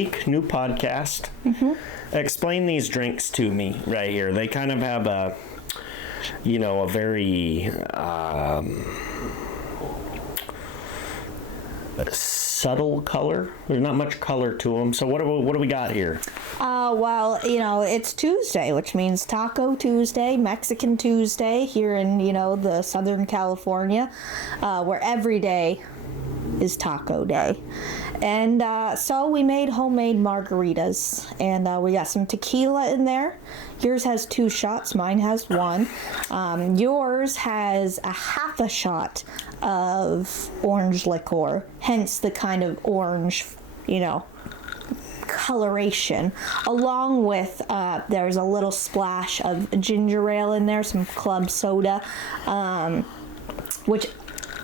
week, new podcast. Explain these drinks to me right here. They kind of have a very subtle color. There's not much color to them. So what do we got here? It's Tuesday, which means Taco Tuesday, Mexican Tuesday here in, the Southern California, where every day is Taco Day. And so we made homemade margaritas, and we got some tequila in there. Yours has 2 shots, mine has 1. Yours has a half a shot of orange liqueur, hence the kind of orange, coloration, along with there's a little splash of ginger ale in there, some club soda, which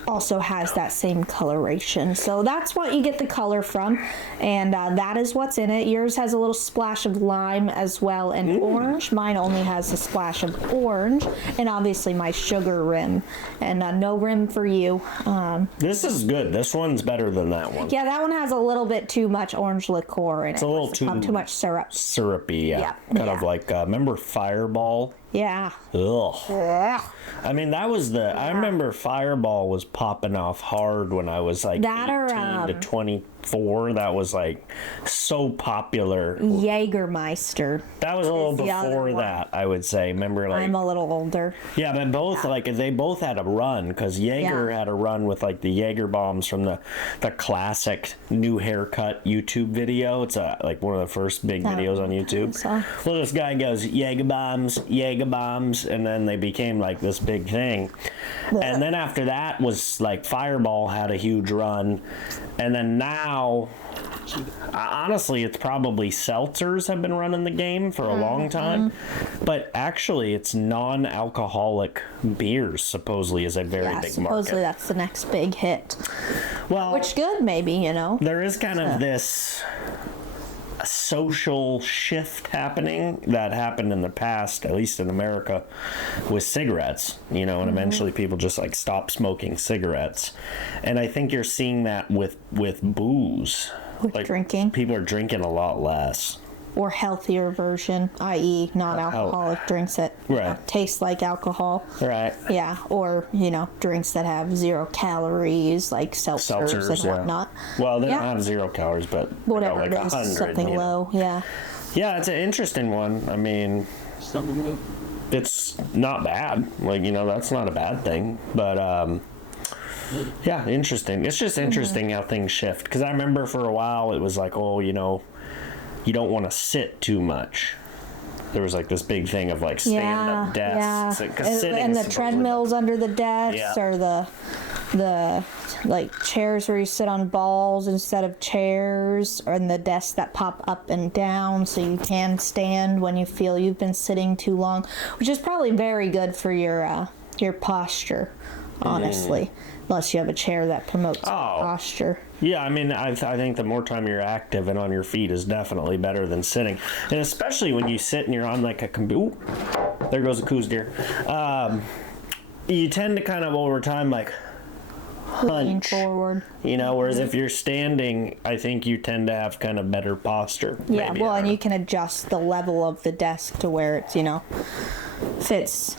also has that same coloration. So that's what you get the color from, and that is what's in it. Yours has a little splash of lime as well, and orange. Mine only has a splash of orange, and obviously my sugar rim, and no rim for you. This is good. This one's better than that one. Yeah, that one has a little bit too much orange liqueur in it. It's a little too much syrup. Syrupy, yeah. Kind of like, remember Fireball? Yeah. Ugh. Yeah. I mean, that was I remember Fireball was popping off hard when I was like 18 to 24. That was like so popular. Jägermeister. That was a little before that, I would say. Remember, like, I'm a little older. Yeah, but both, they both had a run, because Jaeger had a run with, like, the Jaeger bombs from the classic new haircut YouTube video. It's, like, one of the first big videos on YouTube. So. Well, this guy goes, Jaeger bombs, and then they became, like, this big thing. And then after that was, like, Fireball had a huge run. And then now, honestly, it's probably seltzers have been running the game for a long time. But actually, it's non-alcoholic beers, supposedly, is a very big market. Supposedly that's the next big hit. Well, which good, maybe, There is kind of this social shift happening that happened in the past, at least in America, with cigarettes, and eventually people just like stop smoking cigarettes. And I think you're seeing that with booze. With drinking. People are drinking a lot less. Or healthier version, i.e. non-alcoholic drinks that taste like alcohol. Right. Yeah, or, drinks that have 0 calories, like seltzers and whatnot. Well, they don't have 0 calories, but whatever, like 100, something low, yeah. Yeah, it's an interesting one. I mean, it's not bad. Like, that's not a bad thing. But, yeah, interesting. It's just interesting how things shift. Because I remember for a while it was like, you don't want to sit too much. There was like this big thing of like stand-up desks. Yeah. And the treadmills under the desks, or the like chairs where you sit on balls instead of chairs, or in the desks that pop up and down so you can stand when you feel you've been sitting too long, which is probably very good for your posture, honestly. Unless you have a chair that promotes posture. Yeah, I mean, I think the more time you're active and on your feet is definitely better than sitting. And especially when you sit and you're on like a computer. There goes a coos deer. You tend to kind of over time like hunch. Forward. Whereas if you're standing, I think you tend to have kind of better posture. Yeah, maybe. And you can adjust the level of the desk to where it's, fits.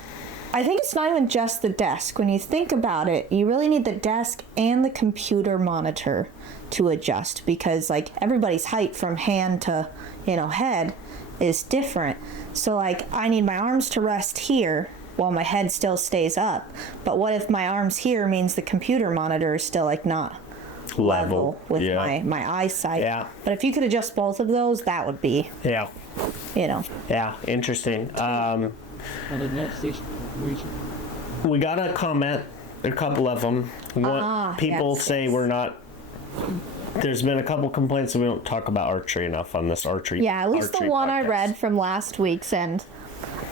I think it's not even just the desk. When you think about it, you really need the desk and the computer monitor to adjust, because like everybody's height from hand to, head is different. So like I need my arms to rest here while my head still stays up. But what if my arms here means the computer monitor is still like not level with my eyesight? Yeah. But if you could adjust both of those, that would be Yeah, interesting. We got a comment, a couple of them. People say we're not. There's been a couple complaints that we don't talk about archery enough on this archery. Yeah, at least the one podcast I read from last week's end.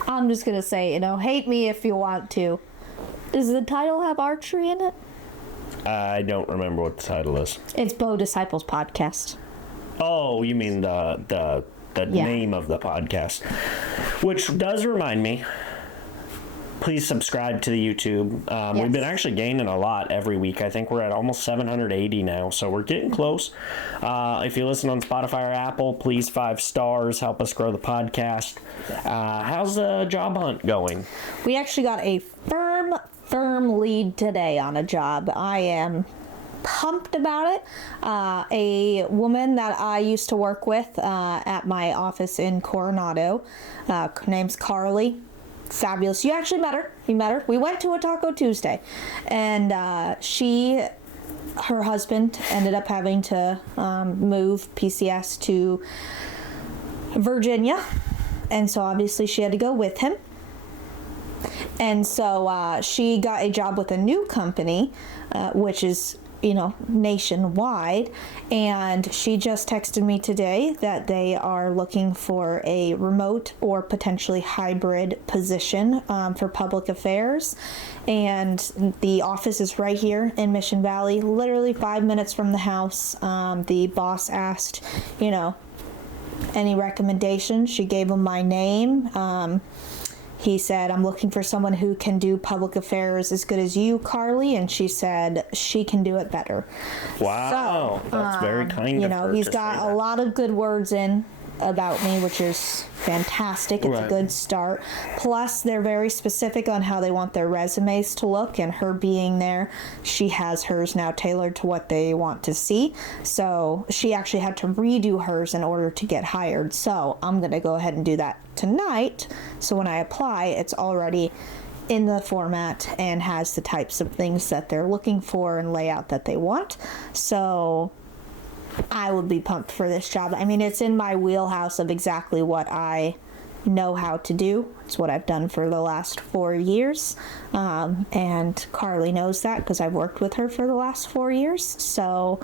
I'm just gonna say, hate me if you want to. Does the title have archery in it? I don't remember what the title is. It's Bow Disciples Podcast. Oh, you mean the name of the podcast? Which does remind me. please subscribe to the YouTube. Yes. We've been actually gaining a lot every week. I think we're at almost 780 now, so we're getting close. If you listen on Spotify or Apple, please 5 stars. Help us grow the podcast. How's the job hunt going? We actually got a firm lead today on a job. I am pumped about it. A woman that I used to work with at my office in Coronado, her name's Carly. Fabulous. You actually met her. You met her. We went to a Taco Tuesday, and her husband ended up having to move PCS to Virginia, and so obviously she had to go with him. And so she got a job with a new company, which is, nationwide. And she just texted me today that they are looking for a remote or potentially hybrid position for public affairs. And the office is right here in Mission Valley, literally 5 minutes from the house. The boss asked, any recommendations. She gave him my name. He said, I'm looking for someone who can do public affairs as good as you, Carly. And she said she can do it better. Wow. So, that's very kind of her. He's got a lot of good words in about me, which is fantastic. It's a good start. Plus, they're very specific on how they want their resumes to look, and her being there, she has hers now tailored to what they want to see. So she actually had to redo hers in order to get hired. So I'm going to go ahead and do that tonight. So when I apply, it's already in the format and has the types of things that they're looking for and layout that they want. So I would be pumped for this job. I mean, it's in my wheelhouse of exactly what I know how to do. It's what I've done for the last 4 years. And Carly knows that because I've worked with her for the last 4 years. So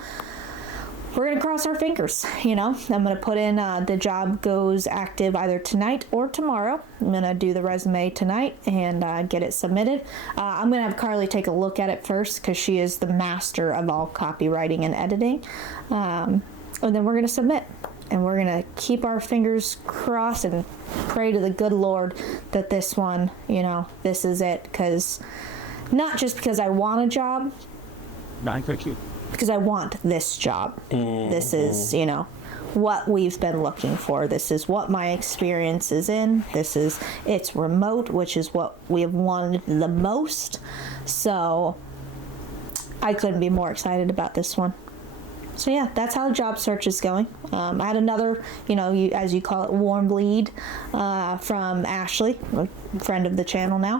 we're going to cross our fingers, I'm going to put in the job goes active either tonight or tomorrow. I'm going to do the resume tonight and get it submitted. I'm going to have Carly take a look at it first because she is the master of all copywriting and editing. And then we're going to submit. And we're going to keep our fingers crossed and pray to the good Lord that this one, this is it. Because not just because I want a job. Because I want this job. Mm-hmm. This is, what we've been looking for. This is what my experience is in. It's remote, which is what we have wanted the most. So I couldn't be more excited about this one. So yeah, that's how the job search is going. I had another, as you call it, warm lead from Ashley, a friend of the channel now,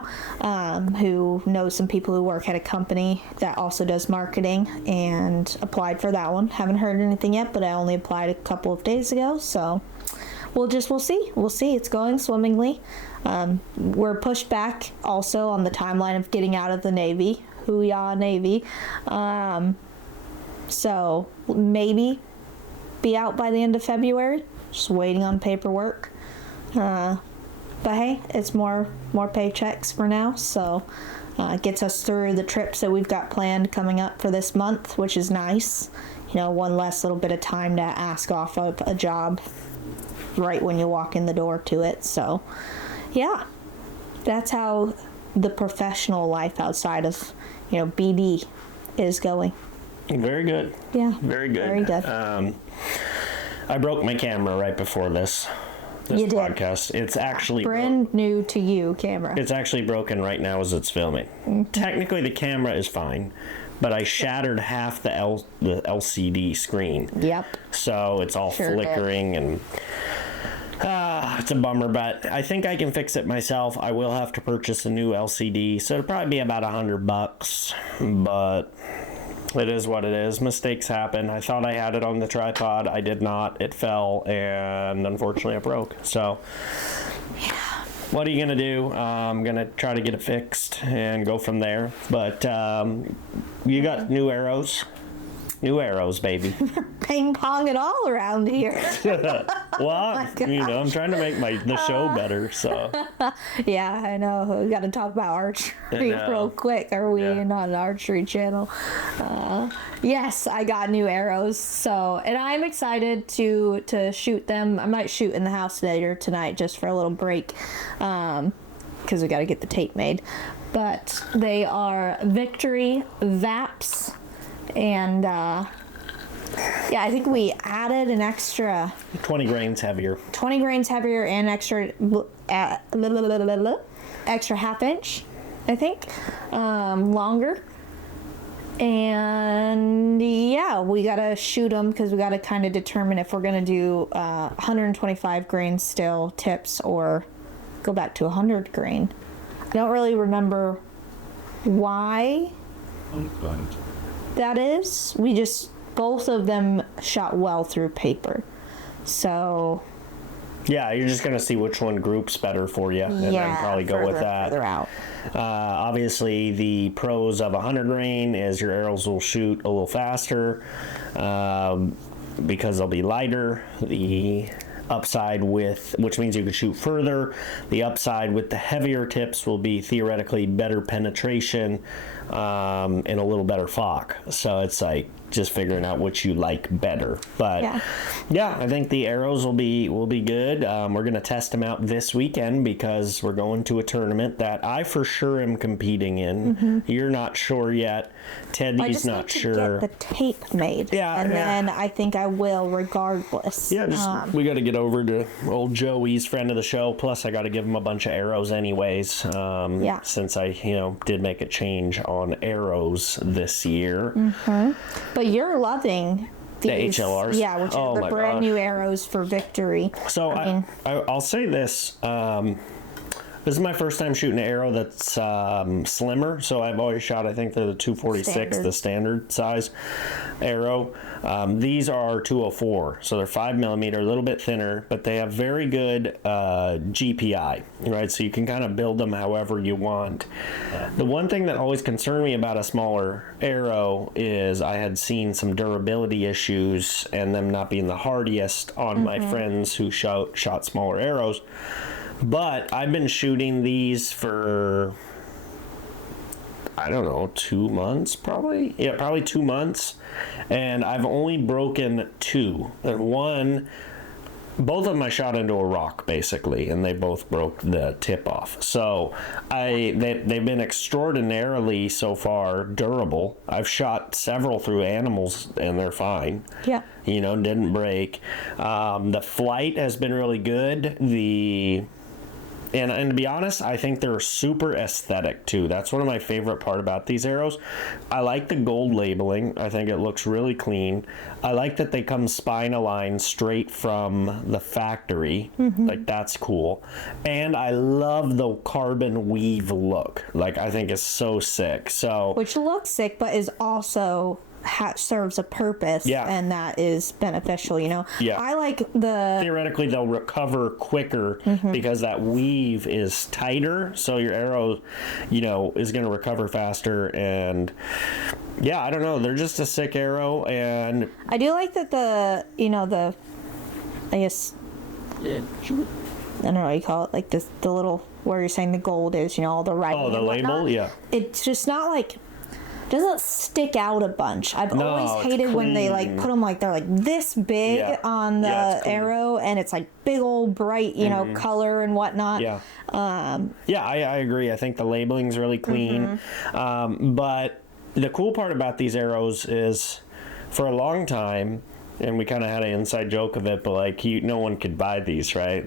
who knows some people who work at a company that also does marketing, and applied for that one. Haven't heard anything yet, but I only applied a couple of days ago, so we'll see. We'll see. It's going swimmingly. We're pushed back also on the timeline of getting out of the Navy. Hoo-yah, Navy. So maybe be out by the end of February. Just waiting on paperwork. But hey, it's more paychecks for now. So it gets us through the trips that we've got planned coming up for this month, which is nice. One less little bit of time to ask off of a job right when you walk in the door to it. So yeah, that's how the professional life outside of, BD is going. Very good. Yeah. Very good. Very good. I broke my camera right before this you podcast. Did. It's actually brand new to you camera. It's actually broken right now as it's filming. Mm-hmm. Technically, the camera is fine, but I shattered half the LCD screen. Yep. So it's all flickering and it's a bummer, but I think I can fix it myself. I will have to purchase a new LCD, so it'll probably be about $100, but it is what it is. Mistakes happen. I thought I had it on the tripod. I did not. It fell, and unfortunately it broke. So, yeah. What are you going to do? I'm going to try to get it fixed and go from there. But you got new arrows. New arrows, baby. Ping pong it all around here. Well, I'm trying to make the show better, so. Yeah, I know. We got to talk about archery real quick. Are we not an archery channel? Yes, I got new arrows, and I'm excited to shoot them. I might shoot in the house today or tonight just for a little break. because we got to get the tape made. But they are Victory VAPs, and I think we added an extra 20 grains heavier. 20 grains heavier and extra half inch, I think, longer. And yeah, we gotta shoot them because we gotta kind of determine if we're gonna do 125 grain still tips or go back to 100 grain. I don't really remember why that is. We just, both of them shot well through paper. So yeah, you're just going to see which one groups better for you, and then probably go with that. Further out. Obviously, the pros of 100 grain is your arrows will shoot a little faster because they'll be lighter. The upside which means you can shoot further. The upside with the heavier tips will be theoretically better penetration and a little better FOC. So it's like just figuring out which you like better. But yeah, I think the arrows will be good. We're gonna test them out this weekend because we're going to a tournament that I for sure am competing in. Mm-hmm. You're not sure yet. Teddy's not sure. Get the tape made. Then I think I will regardless. Yeah, we got to get over to old Joey's, friend of the show. Plus, I got to give him a bunch of arrows anyways. Since I did make a change on arrows this year. Mm-hmm. But you're loving these, the HLRs. Yeah, which are the brand new arrows for Victory. So I'll say this. This is my first time shooting an arrow that's slimmer. So I've always shot, I think they're the 246, the standard size arrow. These are 204, so they're 5mm, a little bit thinner, but they have very good GPI, right? So you can kind of build them however you want. The one thing that always concerned me about a smaller arrow is I had seen some durability issues and them not being the hardiest on my friends who shot smaller arrows. But I've been shooting these for, I don't know, 2 months probably? Yeah, probably 2 months. And I've only broken 2. And both of them I shot into a rock basically, and they both broke the tip off. So they've been extraordinarily so far durable. I've shot several through animals and they're fine. Yeah. Didn't break. The flight has been really good. And to be honest, I think they're super aesthetic too. That's one of my favorite part about these arrows. I like the gold labeling. I think it looks really clean. I like that they come spine aligned straight from the factory. Mm-hmm. Like, that's cool. And I love the carbon weave look. Like, I think it's so sick. Which looks sick, but is also serves a purpose, and that is beneficial. I like theoretically they'll recover quicker because that weave is tighter, so your arrow is going to recover faster. And I don't know, they're just a sick arrow. And I do like that I guess I don't know what you call it, like the little where you're saying the gold is, all the writing, the label. It's just not like, doesn't stick out a bunch. I've always hated when they put them they're this big on the arrow, and it's big old bright color and whatnot. I agree. I think the labeling's really clean. But the cool part about these arrows is, for a long time, and we kind of had an inside joke of it, but no one could buy these, right?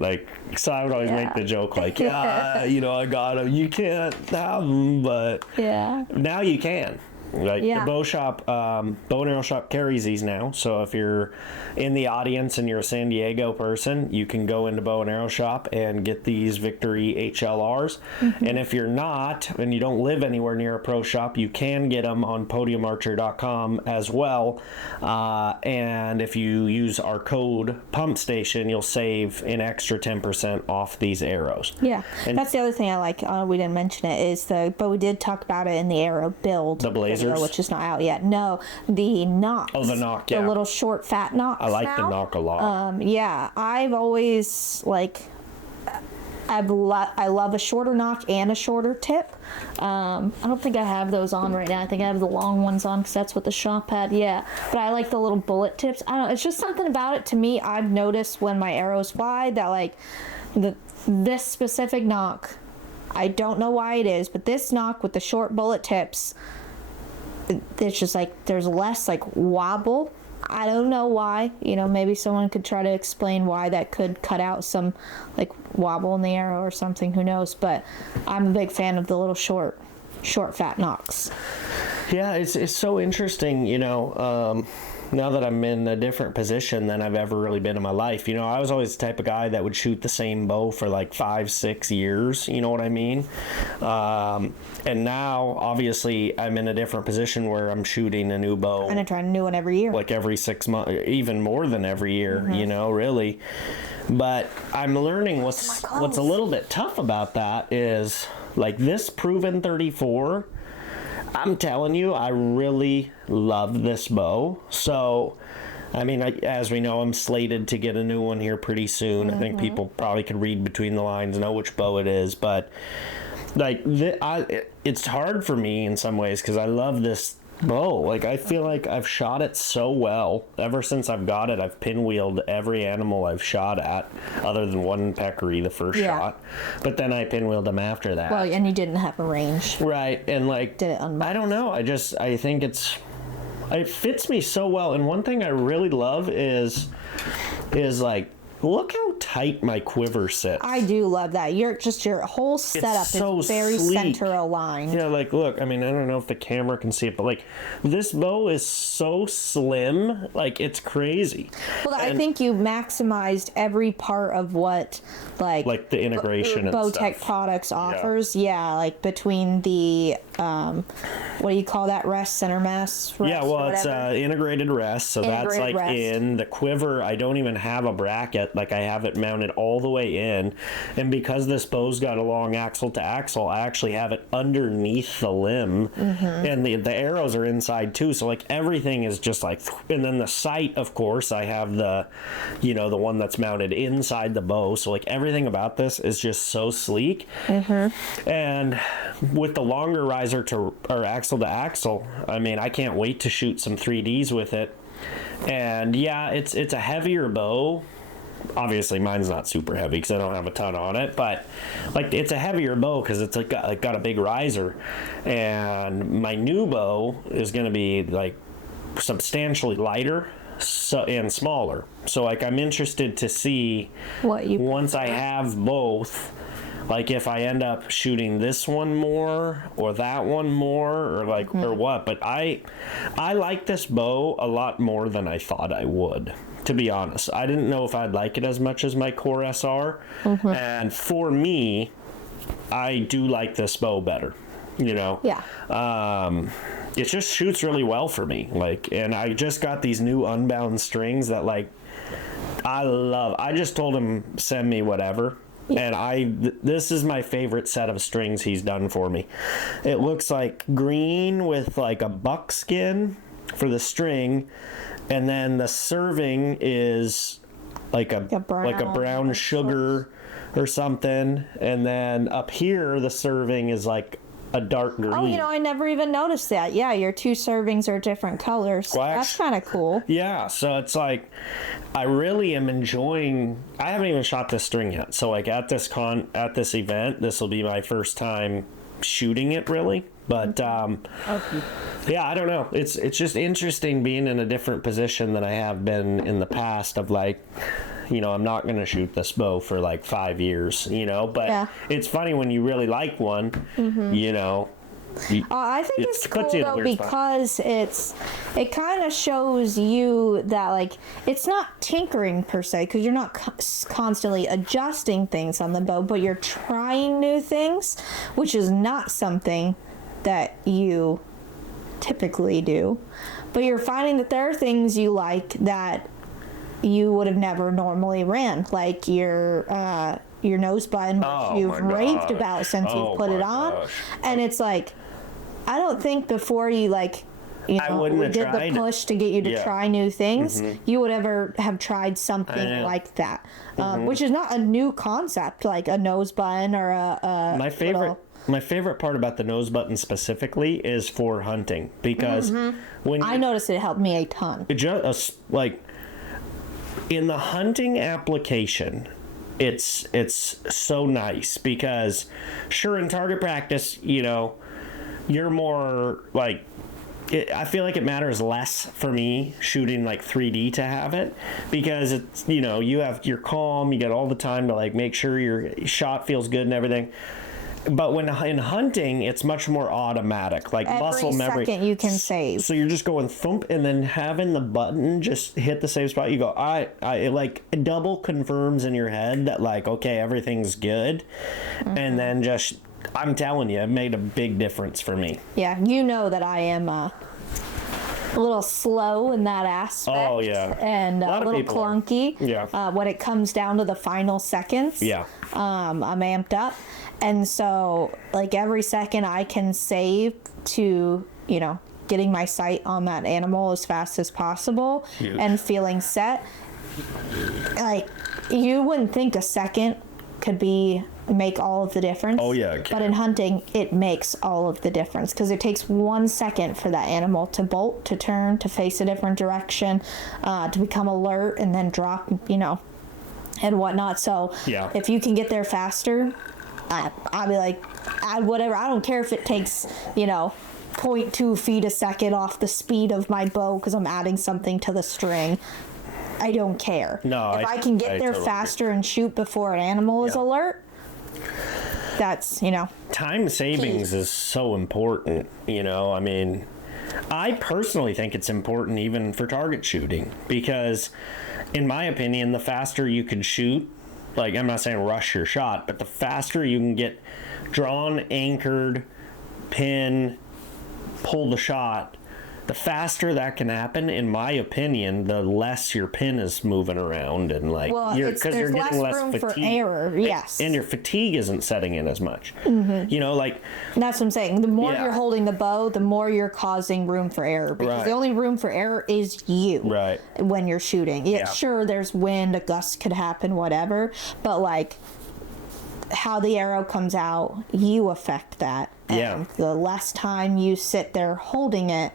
So I would always make the joke I got them. You can't have them, but now you can. The bow and arrow shop carries these now. So if you're in the audience and you're a San Diego person, you can go into bow and arrow shop and get these Victory HLRs. And if you're not, and you don't live anywhere near a pro shop, you can get them on podiumarchery.com as well. And if you use our code Pump Station, you'll save an extra 10% off these arrows. And that's the other thing I like. We didn't mention it, but we did talk about it in the arrow build. The blazers, which is not out yet. No, the knocks. Oh, the knock, the little short fat knocks. I like the knock a lot. I've always I love a shorter knock and a shorter tip. I don't think I have those on right now. I think I have the long ones on because that's what the shop had. But I like the little bullet tips. I don't know. It's just something about it to me. I've noticed when my arrows fly that this specific knock, I don't know why it is, but this nock with the short bullet tips, it's just like there's less like wobble. I don't know why. You know, maybe someone could try to explain why that could cut out some like wobble in the arrow or something. Who knows? But I'm a big fan of the little short fat nocks. Yeah, it's so interesting, you know, now that I'm in a different position than I've ever really been in my life. You know, I was always the type of guy that would shoot the same bow for like 5-6 years, you know what I mean? And now, obviously, I'm in a different position where I'm shooting a new bow. And I try a new one every year. Like every 6 months, even more than every year, you know, really. But I'm learning what's a little bit tough about that is, like, this Proven 34, I'm telling you, I really love this bow. So, I mean, as we know, I'm slated to get a new one here pretty soon. I think people probably could read between the lines, know which bow it is. But, like, it's hard for me in some ways because I love this bow. Like, I feel like I've shot it so well. Ever since I've got it, I've pinwheeled every animal I've shot at, other than one peccary, the first shot. But then I pinwheeled them after that. Well, and you didn't have a range. Right, and like, Did it unbox? I don't know. I think it fits me so well. And one thing I really love is like, look how tight my quiver sits. I do love that. Your whole setup so is very sleek. center aligned. Yeah, like, look, I mean, I don't know if the camera can see it, but like, this bow is so slim, like, it's crazy. Well, I think you maximized every part of what, like the integration and Bowtech stuff. Products offers. Yeah, like between the, what do you call that, rest, center mass? Rest, Yeah, well, it's integrated rest, so that's like rest. in the quiver. I don't even have a bracket. Like, I have it mounted all the way in, and because this bow's got a long axle to axle, I actually have it underneath the limb, and the arrows are inside too, so like everything is just like, and then the sight, of course, I have the, you know, the one that's mounted inside the bow, so like everything about this is just so sleek. And with the longer riser or axle to axle, I mean, I can't wait to shoot some 3Ds with it. And yeah, it's a heavier bow. Obviously, mine's not super heavy because I don't have a ton on it, but like, it's a heavier bow because it's like got a big riser. And my new bow is going to be like substantially lighter and smaller. So like, I'm interested to see once I have both, like, if I end up shooting this one more or that one more, or like, or what. But I like this bow a lot more than I thought I would, to be honest. I didn't know if I'd like it as much as my Core SR. And for me, I do like this bow better, you know? Yeah. It just shoots really well for me. Like, and I just got these new unbound strings that, like, I love. I just told him, send me whatever. And this is my favorite set of strings he's done for me. It looks like green with like a buckskin for the string, and then the serving is like a brown sugar or something, and then up here the serving is like a dark green. Oh, you know, I never even noticed that. Yeah, your two servings are different colors. That's kind of cool. Yeah, so it's like, I really am enjoying. I haven't even shot this string yet. So like, at this event, this will be my first time shooting it, really. But yeah, I don't know. It's just interesting being in a different position than I have been in the past. Of like, you know, I'm not going to shoot this bow for like 5 years, you know, but it's funny when you really like one, you know. I think it's cool though, because it kind of shows you that, like, it's not tinkering per se, because you're not constantly adjusting things on the bow, but you're trying new things, which is not something that you typically do. But you're finding that there are things you like that you would have never normally ran, like your nose button, which you've raved about since you've put it on. And it's like, I don't think before you, like, you know, did the push to get you to try new things, you would ever have tried something like that, which is not a new concept, like a nose button or a My favorite part about the nose button specifically is for hunting, because when I noticed it helped me a ton. It just like, in the hunting application, it's so nice because sure, in target practice, you know, you're more like, I feel like it matters less for me shooting like 3D to have it, because it's, you know, you're calm, you got all the time to like make sure your shot feels good and everything. But when in hunting, it's much more automatic, like muscle memory. Every second you can save. So you're just going thump, and then having the button just hit the same spot. You go, it like double confirms in your head that like, okay, everything's good, and then just, I'm telling you, it made a big difference for me. Yeah, you know that I am a little slow in that aspect. Oh yeah, and a little clunky. Yeah. When it comes down to the final seconds. Yeah. I'm amped up. And so, like, every second I can save to, you know, getting my sight on that animal as fast as possible. Huge. And feeling set. Like, you wouldn't think a second could make all of the difference. Oh, yeah. But in hunting, it makes all of the difference because it takes 1 second for that animal to bolt, to turn, to face a different direction, to become alert, and then drop, you know, and whatnot. So yeah. If you can get there faster, I'll be like, whatever. I don't care if it takes, you know, 0.2 feet a second off the speed of my bow because I'm adding something to the string. I don't care. No, if I can get there totally faster and shoot before an animal is alert, that's, you know. Time savings is so important, you know. I mean, I personally think it's important even for target shooting because, in my opinion, the faster you can shoot, like, I'm not saying rush your shot, but the faster you can get drawn, anchored, pin, pull the shot, the faster that can happen, in my opinion, the less your pin is moving around and like, there's getting less room for error. Yes, and your fatigue isn't setting in as much. You know, like that's what I'm saying. The more you're holding the bow, the more you're causing room for error because the only room for error is you. Right. When you're shooting, sure, there's wind, a gust could happen, whatever, but like how the arrow comes out, you affect that. And the less time you sit there holding it,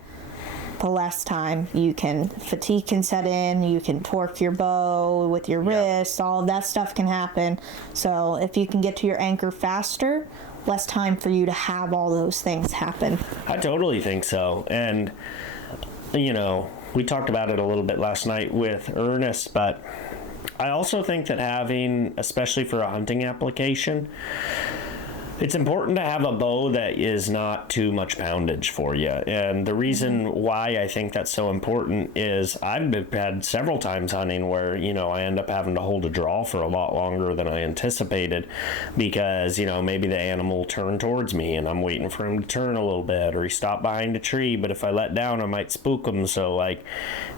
the less time fatigue can set in, you can torque your bow with your wrist, all of that stuff can happen. So if you can get to your anchor faster, less time for you to have all those things happen. I totally think so. And, you know, we talked about it a little bit last night with Ernest, but I also think that having, especially for a hunting application, it's important to have a bow that is not too much poundage for you. And the reason why I think that's so important is I've had several times hunting where, you know, I end up having to hold a draw for a lot longer than I anticipated because, you know, maybe the animal turned towards me and I'm waiting for him to turn a little bit, or he stopped behind a tree, but if I let down, I might spook him. So, like,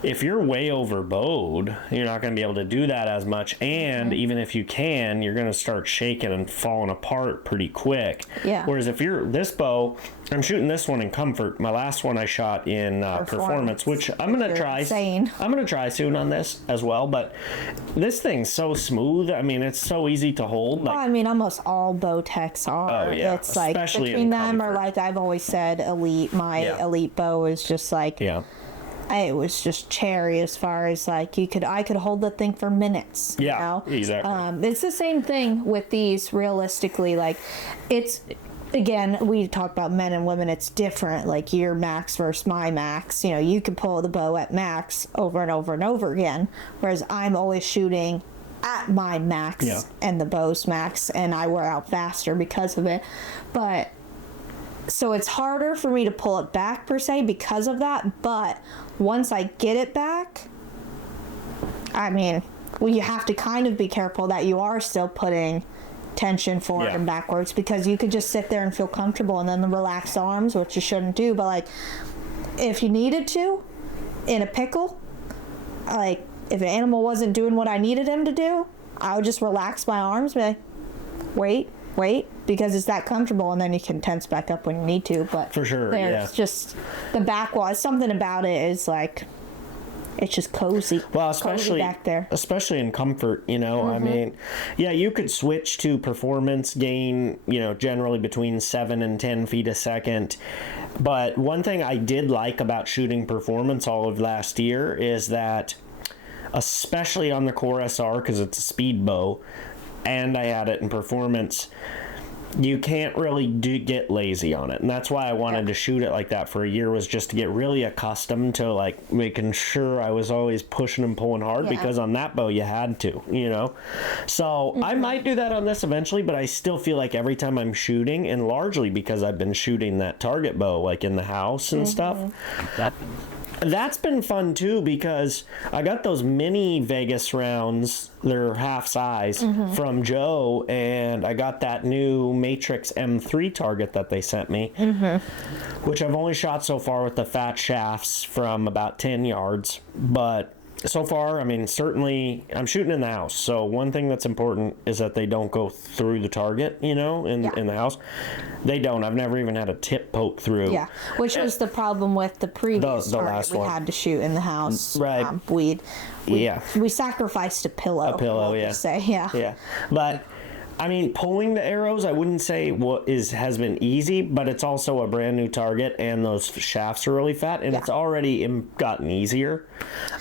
if you're way overbowed, you're not going to be able to do that as much. And even if you can, you're going to start shaking and falling apart pretty quick. Yeah. Whereas if you're this bow, I'm shooting this one in comfort. My last one I shot in performance, which I'm gonna try. Insane. I'm gonna try soon on this as well. But this thing's so smooth. I mean, it's so easy to hold. Like, well, I mean, almost all bow techs are. Oh yeah. It's like between them are like I've always said, elite. My elite bow is just like it was just cherry as far as like I could hold the thing for minutes. Yeah, you know? Exactly. It's the same thing with these. Realistically, like it's. Again, we talk about men and women. It's different. Like your max versus my max. You know, you can pull the bow at max over and over and over again, whereas I'm always shooting at my max and the bow's max, and I wear out faster because of it. But so it's harder for me to pull it back per se because of that. But once I get it back, I mean, well, you have to kind of be careful that you are still putting tension forward and backwards, because you could just sit there and feel comfortable and then the relaxed arms, which you shouldn't do. But like, if you needed to, in a pickle, like if an animal wasn't doing what I needed him to do, I would just relax my arms, be like, wait, because it's that comfortable, and then you can tense back up when you need to. But for sure, there's just the back wall. Something about it is like, it's just cozy. Well, especially back there, especially in comfort, you know. I mean, you could switch to performance gain, you know, generally between 7 and 10 feet a second. But one thing I did like about shooting performance all of last year is that, especially on the Core SR, because it's a speed bow, and I had it in performance, you can't really get lazy on it. And that's why I wanted to shoot it like that for a year, was just to get really accustomed to like making sure I was always pushing and pulling hard, because on that bow you had to, you know. So I might do that on this eventually, but I still feel like every time I'm shooting, and largely because I've been shooting that target bow like in the house and stuff, that's been fun too, because I got those mini Vegas rounds, they're half size, from Joe, and I got that new Matrix M3 target that they sent me, which I've only shot so far with the fat shafts from about 10 yards, but so far, I mean, certainly I'm shooting in the house. So one thing that's important is that they don't go through the target, you know, in the house. They don't. I've never even had a tip poke through. Yeah, which was the problem with the previous the target last we one. had to shoot in the house. Right. We sacrificed a pillow. A pillow, yeah. Say, yeah. Yeah. But I mean, pulling the arrows, I wouldn't say has been easy, but it's also a brand new target, and those shafts are really fat, and it's already gotten easier.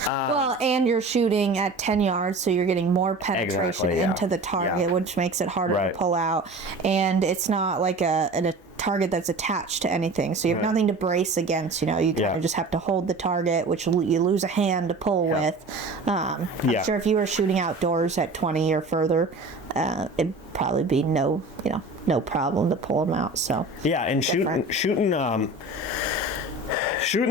Well, and you're shooting at 10 yards, so you're getting more penetration into the target, which makes it harder to pull out. And it's not like a target that's attached to anything, so you have nothing to brace against. You know, you kind of just have to hold the target, which you lose a hand to pull with. I'm sure if you were shooting outdoors at 20 or further, it'd probably be no problem to pull them out. So and shooting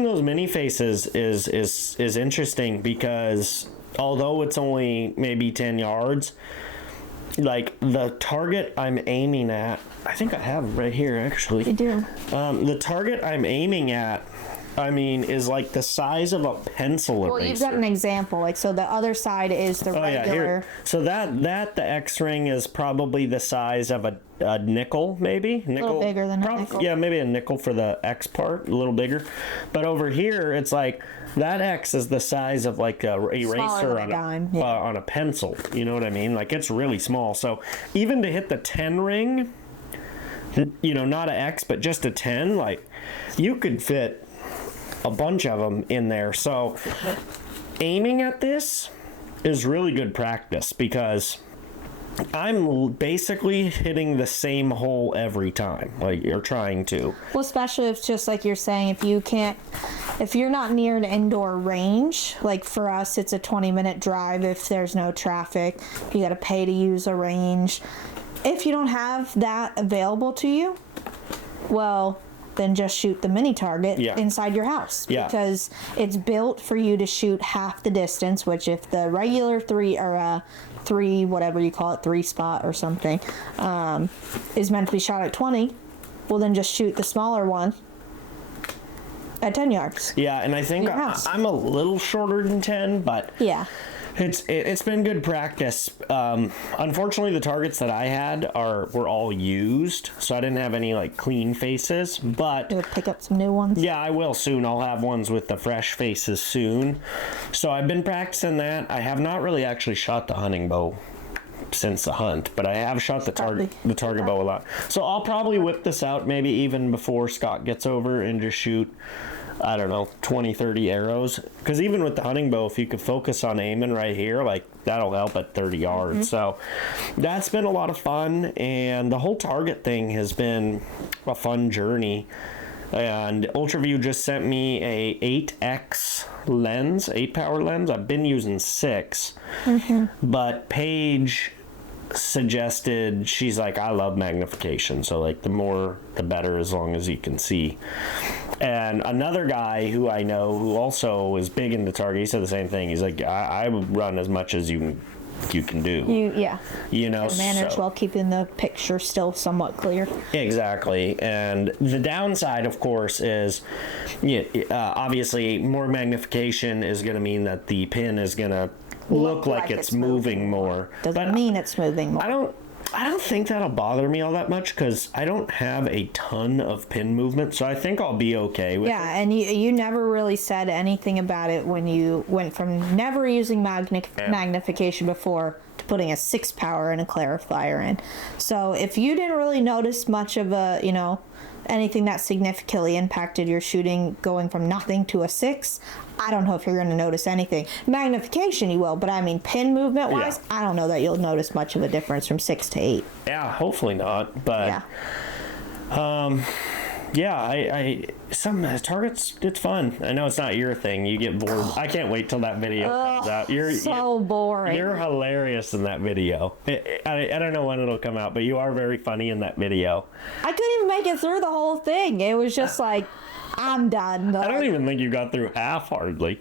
those mini faces is interesting, because although it's only maybe 10 yards, like the target I'm aiming at, I think I have it right here actually. You do. The target I'm aiming at, I mean, is like the size of a pencil eraser. Well, you've got an example. Like, so the other side is the regular. Yeah, here. So the X ring is probably the size of a nickel, maybe. Nickel, a little bigger than a nickel. Yeah, maybe a nickel for the X part, a little bigger. But over here, it's like that X is the size of like a eraser on a pencil. You know what I mean? Like, it's really small. So even to hit the 10 ring, you know, not an X, but just a 10, like, you could fit a bunch of them in there. So aiming at this is really good practice, because I'm basically hitting the same hole every time, like you're trying to. Well, especially if, just like you're saying, if you're not near an indoor range, like for us, it's a 20-minute drive if there's no traffic. You got to pay to use a range. If you don't have that available to you, well, then just shoot the mini target inside your house, because it's built for you to shoot half the distance, which if the regular three, whatever you call it, 3-spot or something, is meant to be shot at 20, well, then just shoot the smaller one at 10 yards. Yeah, and I think I'm a little shorter than 10, but it's been good practice. Unfortunately, the targets that I had were all used, so I didn't have any like clean faces. But you'll pick up some new ones. Yeah, I will soon. I'll have ones with the fresh faces soon. So I've been practicing that. I have not really actually shot the hunting bow since the hunt, but I have shot the target bow a lot. So I'll probably whip this out maybe even before Scott gets over and just shoot, I don't know, 20, 30 arrows. Because even with the hunting bow, if you could focus on aiming right here, like that'll help at 30 yards. So that's been a lot of fun, and the whole target thing has been a fun journey. And UltraView just sent me a 8X lens, 8-power lens. I've been using 6, but Paige suggested, she's like, I love magnification, so like the more the better, as long as you can see. And another guy who I know who also is big into target, he said the same thing. He's like, I would run as much as you can do. You know, manage while keeping the picture still somewhat clear. Exactly. And the downside, of course, is obviously more magnification is going to mean that the pin is going to look like it's moving more. Doesn't mean it's moving more. I don't think that'll bother me all that much, because I don't have a ton of pin movement, so I think I'll be okay with it. And you never really said anything about it when you went from never using magnification before to putting a 6 power and a clarifier in. So if you didn't really notice much of a, anything that significantly impacted your shooting going from nothing to a 6, I don't know if you're going to notice anything. Magnification you will, but I mean pin movement wise, I don't know that you'll notice much of a difference from 6 to 8. Yeah, hopefully not, but I some targets, it's fun. I know it's not your thing. You get bored. I can't wait till that video comes out. You're so boring. You're hilarious in that video. I don't know when it'll come out, but you are very funny in that video. I couldn't even make it through the whole thing. It was just like, I'm done. I don't even think you got through half hardly.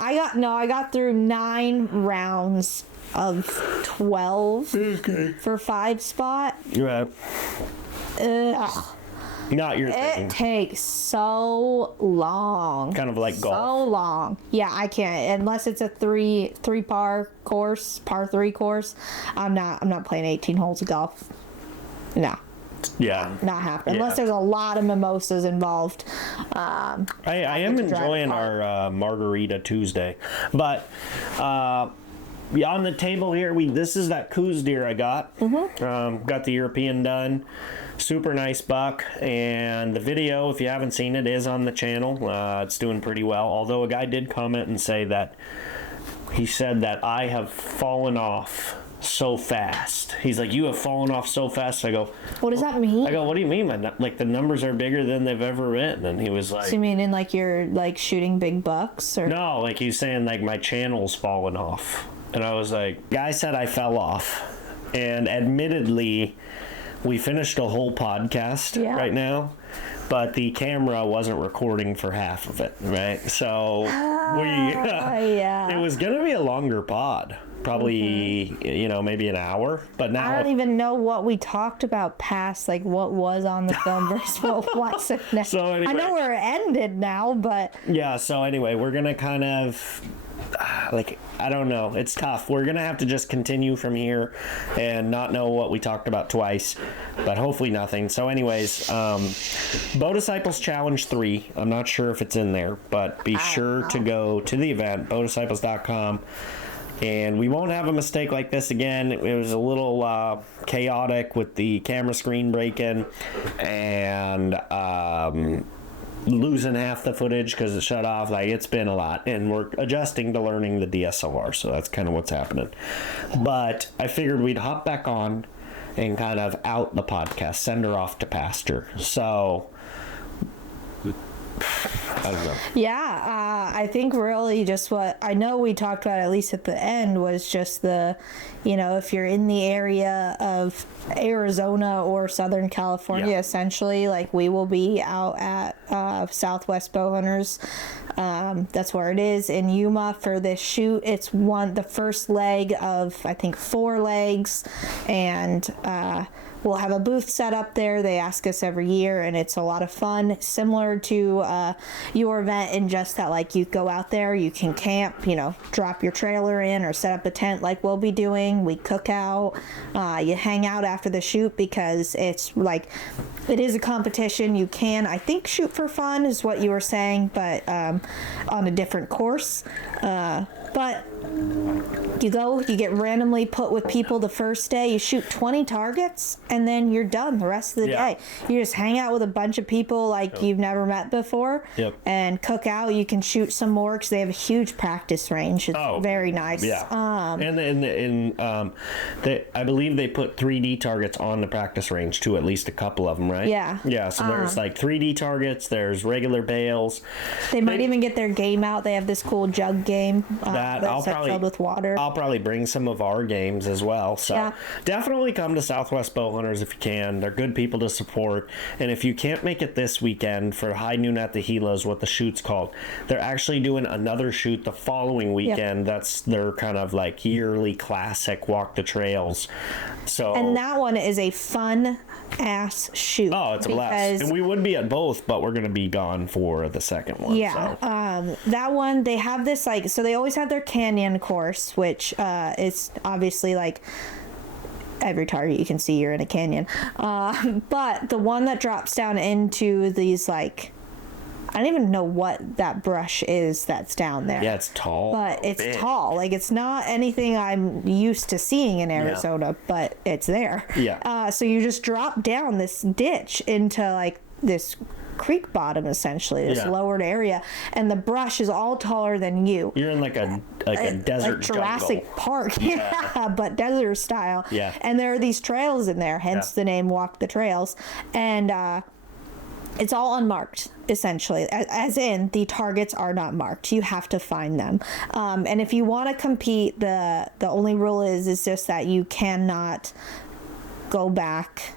I got through 9 rounds of 12 for 5 spot. Yeah. Not your thing. It takes so long. Kind of like golf. So long. Yeah, I can't unless it's a three par course, par 3 course. I'm not playing 18 holes of golf. No. Yeah. Not happening. Unless there's a lot of mimosas involved. I am enjoying our Margarita Tuesday, but on the table here, this is that Coos deer I got. Got the European done. Super nice buck, and the video, if you haven't seen it, is on the channel. It's doing pretty well, although a guy did comment and say that he said that I have fallen off so fast. He's like, you have fallen off so fast. I go, what does that mean? I go, what do you mean? Like the numbers are bigger than they've ever been. And he was like, so you mean in like you're like shooting big bucks, or no, like he's saying like my channel's fallen off. And I was like, guy said I fell off, and admittedly we finished a whole podcast right now, but the camera wasn't recording for half of it, right? So it was gonna be a longer pod, probably maybe an hour, but now I don't even know what we talked about past, like what was on the film versus what wasn't. So anyway, I know where it ended now, but so anyway, we're gonna kind of I don't know, it's tough. We're gonna have to just continue from here and not know what we talked about twice, but hopefully nothing. So anyways, Bow Disciples Challenge 3, I'm not sure if it's in there, but be sure to go to the event, bowdisciples.com, and we won't have a mistake like this again. It was a little chaotic with the camera screen breaking and losing half the footage because it shut off. Like, it's been a lot, and we're adjusting to learning the DSLR, so that's kind of what's happening. But I figured we'd hop back on and kind of out the podcast, send her off to pasture. So I don't know. I think really just what I know we talked about, at least at the end, was just the, if you're in the area of Arizona or Southern California, essentially, like we will be out at Southwest Bowhunters. That's where it is in Yuma for this shoot. It's the first leg of, I think, 4 legs, and we'll have a booth set up there. They ask us every year, and it's a lot of fun, similar to your event, in just that, like, you go out there, you can camp, drop your trailer in or set up a tent like we'll be doing. We cook out, you hang out after the shoot, because it's like, it is a competition. You can, I think, shoot for fun is what you were saying, but on a different course. But you go, you get randomly put with people the first day, you shoot 20 targets, and then you're done the rest of the day. You just hang out with a bunch of people like you've never met before, and cook out. You can shoot some more because they have a huge practice range. It's very nice. I believe they put 3D targets on the practice range too, at least a couple of them, right? So there's like 3D targets, there's regular bales. They might even get their game out. They have this cool jug game that's filled with water. I'll probably bring some of our games as well. So definitely come to Southwest Bowhunters if you can. They're good people to support. And if you can't make it this weekend for High Noon at the Gila is what the shoot's called, they're actually doing another shoot the following weekend. That's their kind of like yearly classic walk the trails. So, and that one is a fun ass shoot. Oh, it's a blast. And we would be at both, but we're going to be gone for the second one. That one, they have this, like, so they always have their canyon course, which is obviously like every target you can see, you're in a canyon. But the one that drops down into these, like, I don't even know what that brush is that's down there. Yeah, it's tall. But it's big. tall. Like, it's not anything I'm used to seeing in Arizona, but it's there. Yeah. So you just drop down this ditch into, like, this creek bottom, essentially, this lowered area, and the brush is all taller than you. You're in like a desert like Jurassic jungle. Park, but desert style. Yeah. And there are these trails in there, hence the name Walk the Trails. And it's all unmarked, essentially, as in the targets are not marked. You have to find them. And if you want to compete, the only rule is just that you cannot go back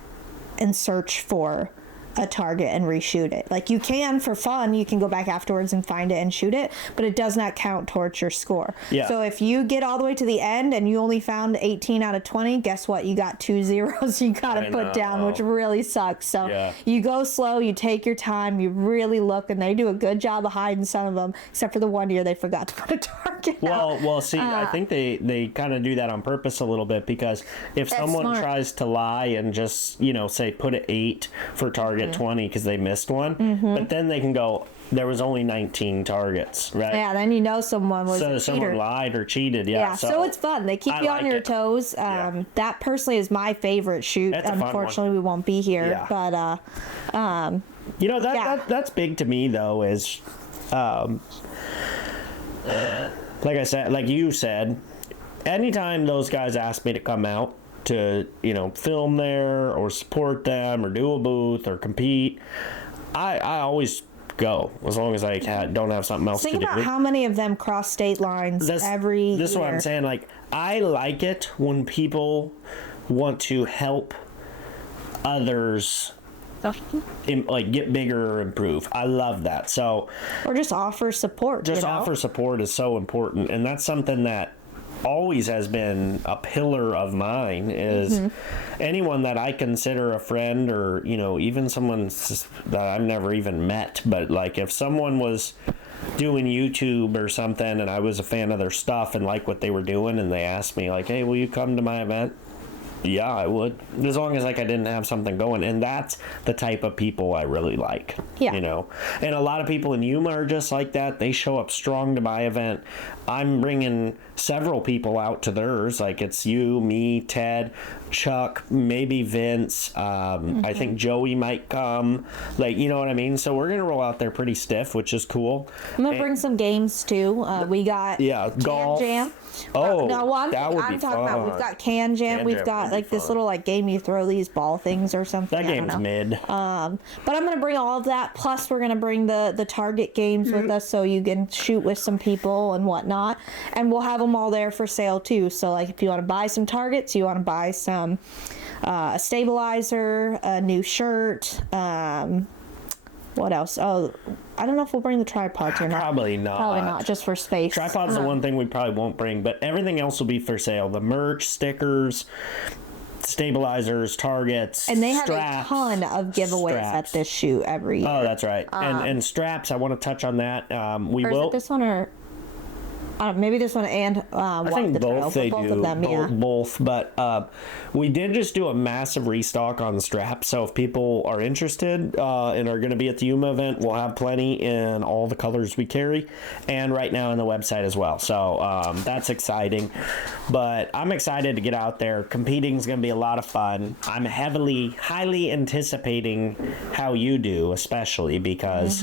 and search for a target and reshoot it. Like, you can for fun, you can go back afterwards and find it and shoot it, but it does not count towards your score. Yeah. So if you get all the way to the end and you only found 18 out of 20, guess what? You got 2 zeros you gotta put down, which really sucks. So you go slow, you take your time, you really look, and they do a good job of hiding some of them, except for the one year they forgot to put a target out. Well, see, I think they kind of do that on purpose a little bit, because if someone tries to lie and just, say put an 8 for target 20 because they missed one, but then they can go, there was only 19 targets, right? Yeah, then someone was a someone cheater. lied or cheated. Yeah, so it's fun. They keep you on your toes. That personally is my favorite shoot. That's a fun Unfortunately, we won't be here, but that's big to me, though, is like I said, like you said, anytime those guys ask me to come out to, film there or support them or do a booth or compete, I always go, as long as I don't have something else to do. Think about how many of them cross state lines every year. This is what I'm saying. Like, I like it when people want to help others get bigger or improve. I love that. So, or just offer support. Offer support is so important, and that's something that always has been a pillar of mine, is anyone that I consider a friend, or even someone that I've never even met, but like if someone was doing YouTube or something and I was a fan of their stuff and like what they were doing, and they asked me like, hey, will you come to my event? Yeah, I would, as long as I didn't have something going. And that's the type of people I really like. Yeah. And a lot of people in Yuma are just like that. They show up strong to my event. I'm bringing several people out to theirs. Like, it's you, me, Ted, Chuck, maybe Vince. I think Joey might come. Like, you know what I mean? So we're gonna roll out there pretty stiff, which is cool. I'm gonna bring some games too. We got golf. Jam. Oh, I'm talking about, we've got Can Jam. We've got like this little game you throw these ball things or something. That game's mid. But I'm gonna bring all of that. Plus, we're gonna bring the target games with us, so you can shoot with some people and whatnot. And we'll have them all there for sale too. So like, if you want to buy some targets, you want to buy some a stabilizer, a new shirt. What else? Oh, I don't know if we'll bring the tripods or not. Probably not. Probably not, just for space. Tripod's the one thing we probably won't bring, but everything else will be for sale. The merch, stickers, stabilizers, targets, and they have straps, a ton of giveaways at this shoot every year. Oh, that's right. And straps, I want to touch on that. We will. Is it this one or? Maybe this one and I think both they do. Of them, both. But we did just do a massive restock on straps. So if people are interested and are going to be at the Yuma event, we'll have plenty in all the colors we carry, and right now on the website as well. So that's exciting. But I'm excited to get out there. Competing is going to be a lot of fun. I'm highly anticipating how you do, especially because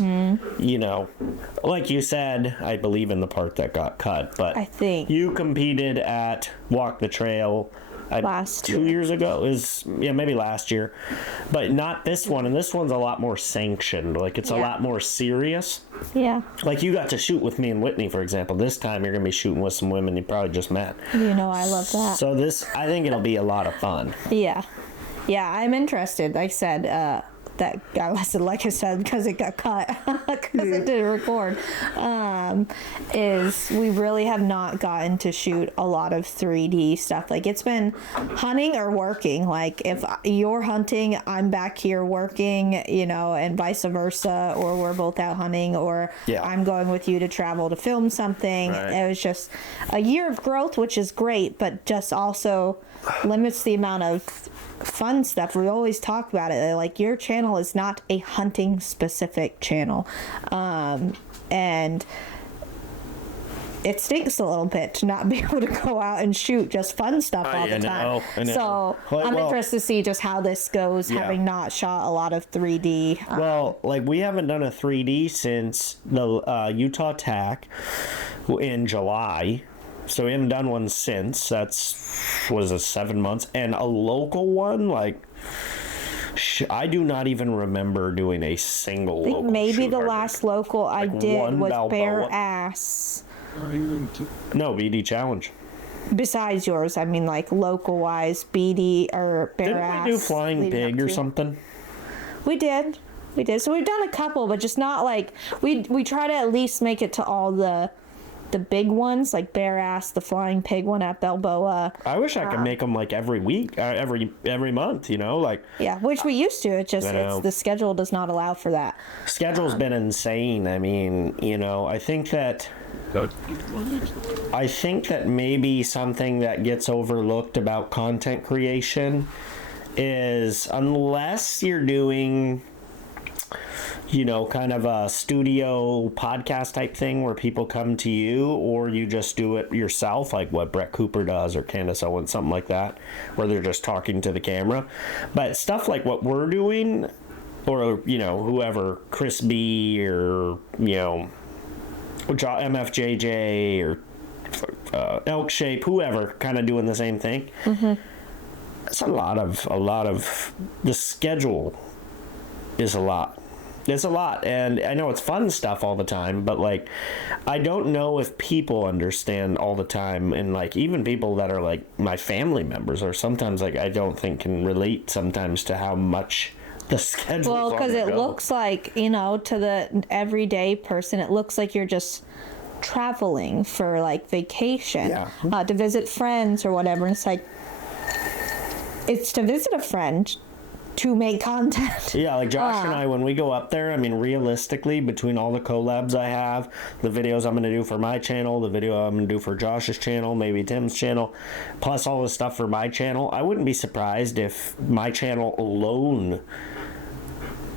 like you said, I believe in the part that got cut, but I think you competed at Walk the Trail last 2 years ago. Maybe last year, but not this one. And this one's a lot more sanctioned. Like, it's a lot more serious. Yeah. Like, you got to shoot with me and Whitney, for example. This time you're gonna be shooting with some women you probably just met. I love that. So I think it'll be a lot of fun. Yeah, I'm interested. Like I said, that I lasted, like I said, because it got cut, because it didn't record, is we really have not gotten to shoot a lot of 3D stuff. Like, it's been hunting or working. Like, if you're hunting, I'm back here working, and vice versa, or we're both out hunting, or I'm going with you to travel to film something. Right. It was just a year of growth, which is great, but just also limits the amount of fun stuff. We always talk about it. Like, your channel channel is not a hunting specific channel. And it stinks a little bit to not be able to go out and shoot just fun stuff all the time. I know. So I'm interested to see just how this goes, having not shot a lot of 3D. Well, like we haven't done a 3D since the Utah TAC in July. So we haven't done one since. That's, what is it, 7 months? And a local one, like, I do not even remember doing a single local Maybe shoot the hardly. last local I did was Balboa. Bare Ass. No, BD Challenge. Besides yours, I mean, like local wise, BD or Bare Didn't Ass. we do Flying leading Pig up or to- something? We did. So we've done a couple, but just not like we try to at least make it to all the big ones, like Bare Ass, the Flying Pig one at Balboa. I wish I could make them like every week, every month, you know, like. Yeah, which we used to. It's just I know. the schedule does not allow for that. Schedule's been insane. I mean, you know, I think that maybe something that gets overlooked about content creation is, unless you're doing, you know, kind of a studio podcast type thing where people come to you, or you just do it yourself, like what Brett Cooper does or Candace Owens, something like that, where they're just talking to the camera. But stuff like what we're doing, or, you know, whoever, Chris B or, you know, MFJJ or Elk Shape, whoever, kind of doing the same thing. It's a lot of the schedule is a lot. It's a lot, and I know it's fun stuff all the time, but like, I don't know if people understand all the time, and like even people that are like my family members, or sometimes like I don't think can relate sometimes to how much the schedule. Well, because it looks like, you know, to the everyday person, it looks like you're just traveling for like vacation, to visit friends or whatever. And it's like, it's to visit a friend to make content. Yeah, like Josh and I, when we go up there, I mean, realistically, between all the collabs I have, the videos I'm going to do for my channel, the video I'm going to do for Josh's channel, maybe Tim's channel, plus all the stuff for my channel, I wouldn't be surprised if my channel alone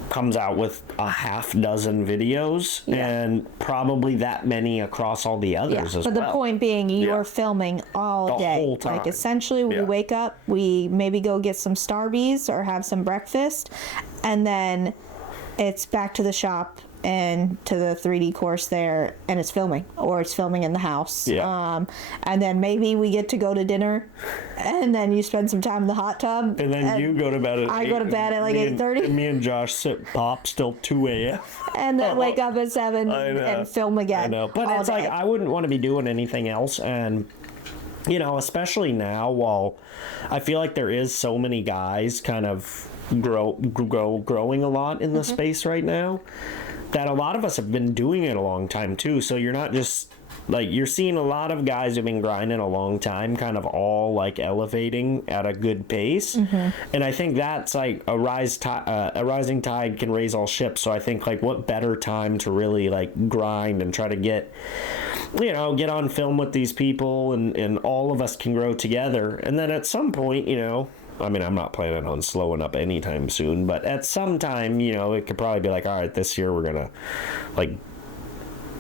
comes out with a half dozen videos, and probably that many across all the others as but well. the point being, you're filming all The day. whole time. Like, essentially, we wake up, we maybe go get some Starbies or have some breakfast, and then it's back to the shop and to the 3D course there, and it's filming, or it's filming in the house. And then maybe we get to go to dinner, and then you spend some time in the hot tub. And then you go to bed at I go to bed at like 8:30. Me and Josh sit pop till 2 a.m. And then wake up at 7 and film again. I know. But all it's day. like, I wouldn't want to be doing anything else. And, you know, especially now, while I feel like there is so many guys kind of growing a lot in the space right now, that a lot of us have been doing it a long time too. So you're not just like, you're seeing a lot of guys who've been grinding a long time kind of all like elevating at a good pace. And I think that's like a rising tide can raise all ships. So I think, like, what better time to really like grind and try to get on film with these people, and all of us can grow together. And then at some point, you know, I mean, I'm not planning on slowing up anytime soon, but at some time, you know, it could probably be like, all right, this year we're gonna like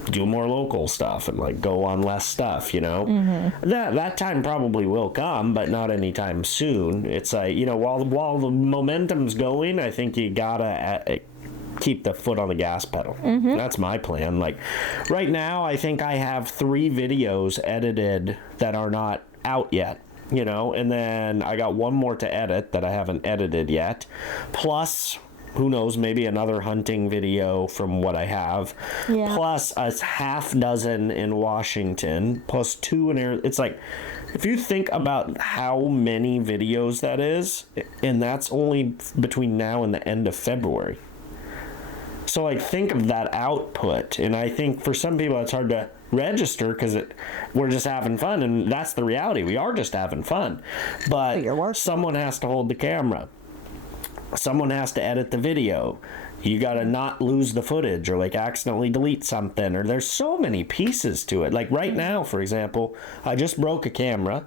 do more local stuff and like go on less stuff, you know. That time probably will come, but not anytime soon. It's like, you know, while the momentum's going, I think you gotta keep the foot on the gas pedal. That's my plan. Like right now, I think I have 3 videos edited that are not out yet. You know, and then I got one more to edit that I haven't edited yet. Plus, who knows, maybe another hunting video from what I have. Plus a half dozen in Washington. Plus 2 in Arizona. It's like, if you think about how many videos that is, and that's only between now and the end of February. So, like, think of that output. And I think for some people it's hard to register because we're just having fun, and that's the reality. We are just having fun, but someone has to hold the camera, someone has to edit the video, You got to not lose the footage or like accidentally delete something, or there's so many pieces to it. Like right now, for example, I just broke a camera.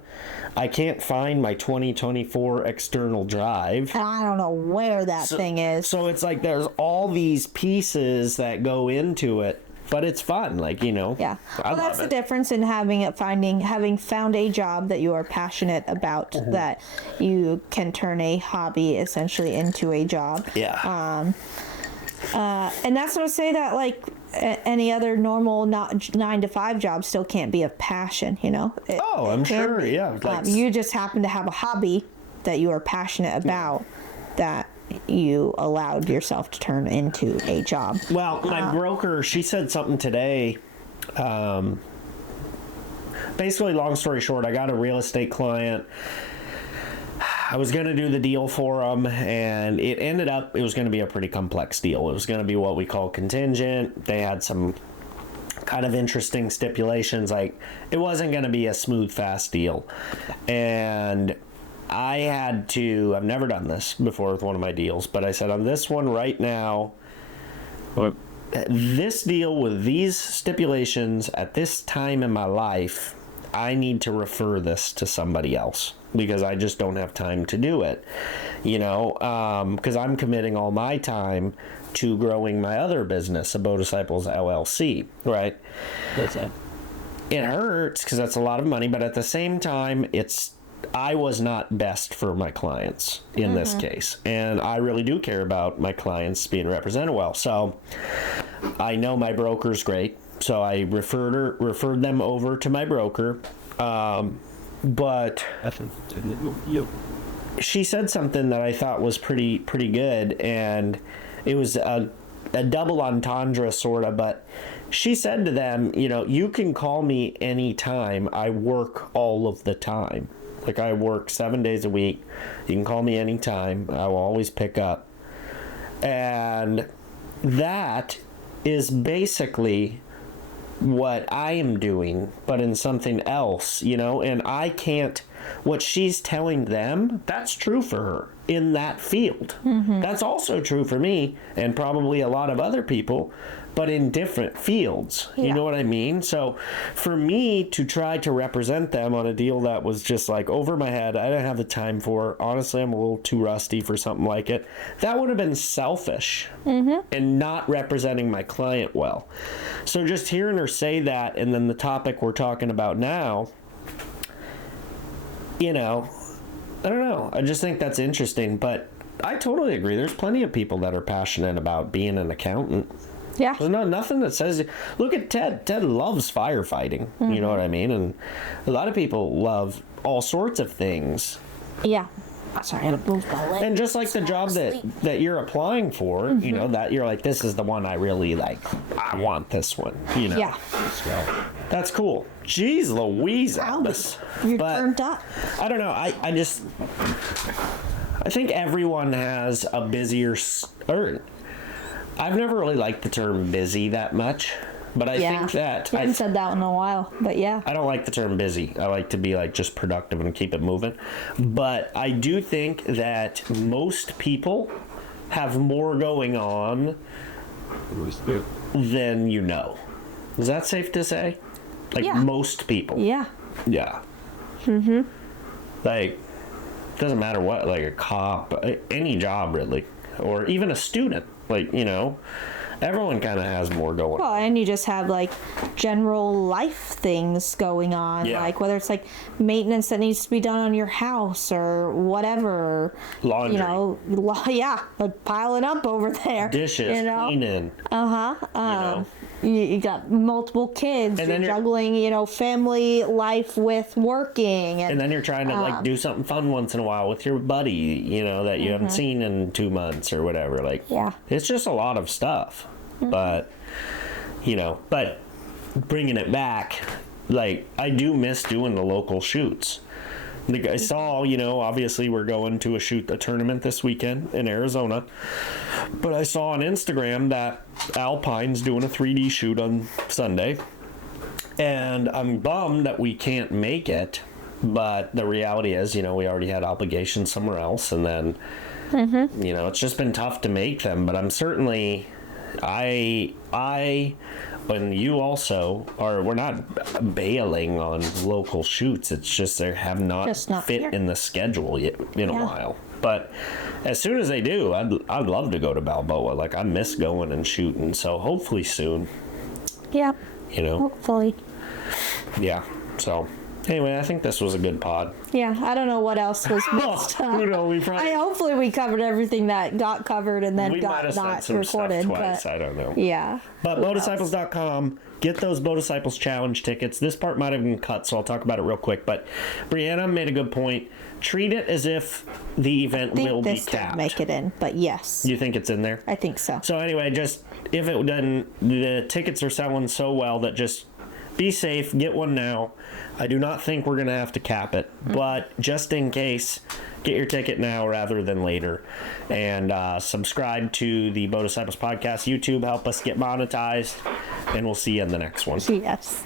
I can't find my 2024 external drive. And I don't know where that thing is. So it's like there's all these pieces that go into it, but it's fun. Like, you know. Yeah. Well, that's the difference in having found a job that you are passionate about, that you can turn a hobby essentially into a job. Yeah. And that's not to say that like any other normal 9-to-5 job still can't be a passion, you know. I'm sure. Yeah. You just happen to have a hobby that you are passionate about that you allowed yourself to turn into a job. Well, my broker, she said something today. Basically, long story short, I got a real estate client. I was going to do the deal for them, and it ended up, it was going to be a pretty complex deal. It was going to be what we call contingent. They had some kind of interesting stipulations. Like, it wasn't going to be a smooth, fast deal. And I had to, I've never done this before with one of my deals, but I said on this one right now, this deal with these stipulations at this time in my life, I need to refer this to somebody else because I just don't have time to do it, you know, because I'm committing all my time to growing my other business, Abo Disciples LLC, right? That's it. It hurts because that's a lot of money, but at the same time, I was not best for my clients in this case, and I really do care about my clients being represented well. So I know my broker's great, so I referred them over to my broker. But she said something that I thought was pretty good, and it was a double entendre sort of, but she said to them, you know, you can call me anytime. I work all of the time. Like, I work 7 days a week. You can call me anytime. I will always pick up. And that is basically what I am doing, but in something else, you know, and I can't, what she's telling them, that's true for her in that field. That's also true for me and probably a lot of other people, but in different fields. You know what I mean? So for me to try to represent them on a deal that was just like over my head, I didn't have the time for, honestly, I'm a little too rusty for something like it. That would have been selfish and not representing my client well. So just hearing her say that, and then the topic we're talking about now, you know, I don't know. I just think that's interesting, but I totally agree. There's plenty of people that are passionate about being an accountant. Yeah. There's nothing that says, look at Ted. Ted loves firefighting. You know what I mean? And a lot of people love all sorts of things. Yeah. Sorry, I had to move my leg. And just like the job that you're applying for, you know, that you're like, this is the one I really like. I want this one, you know. Yeah. That's cool. Jeez Louise, Wow, Alice. you're But turned up. I don't know. I think everyone has a busier, or I've never really liked the term busy that much, but I think that I haven't said that in a while, but yeah. I don't like the term busy. I like to be like just productive and keep it moving. But I do think that most people have more going on than you know. Is that safe to say? Like most people. Yeah. Yeah. Like, doesn't matter what, like a cop, any job really, or even a student. Like, you know, everyone kind of has more going. Well, and you just have like general life things going on, like whether it's like maintenance that needs to be done on your house or whatever. Laundry. You know, like piling up over there. Dishes, you know? cleaning. You know? You got multiple kids, And then you're juggling, you know, family life with working. And then you're trying to like do something fun once in a while with your buddy, you know, that you haven't seen in 2 months or whatever. Like, it's just a lot of stuff. But, you know, but bringing it back, like, I do miss doing the local shoots. Like, I saw, you know, obviously we're going to a tournament this weekend in Arizona. But I saw on Instagram that Alpine's doing a 3D shoot on Sunday. And I'm bummed that we can't make it. But the reality is, you know, we already had obligations somewhere else, and then, you know, it's just been tough to make them. But I'm certainly, when you also are, we're not bailing on local shoots. It's just they have not fit here in the schedule yet in a while. But as soon as they do, I'd love to go to Balboa. Like, I miss going and shooting. So hopefully soon. Yeah. You know. Hopefully. Yeah. So. Anyway, I think this was a good pod. Yeah, I don't know what else was missed. Hopefully we covered everything that got covered and then got not recorded. Twice, I don't know. Yeah. But Bodisciples.com, get those Bodisciples Challenge tickets. This part might have been cut, so I'll talk about it real quick. But Brianna made a good point. Treat it as if the event will be capped. Didn't make it in, but yes. You think it's in there? I think so. So anyway, just if it doesn't, the tickets are selling so well that just be safe, get one now. I do not think we're going to have to cap it, but just in case, get your ticket now rather than later. And subscribe to the Bodisciples Podcast YouTube. Help us get monetized, and we'll see you in the next one. Yes.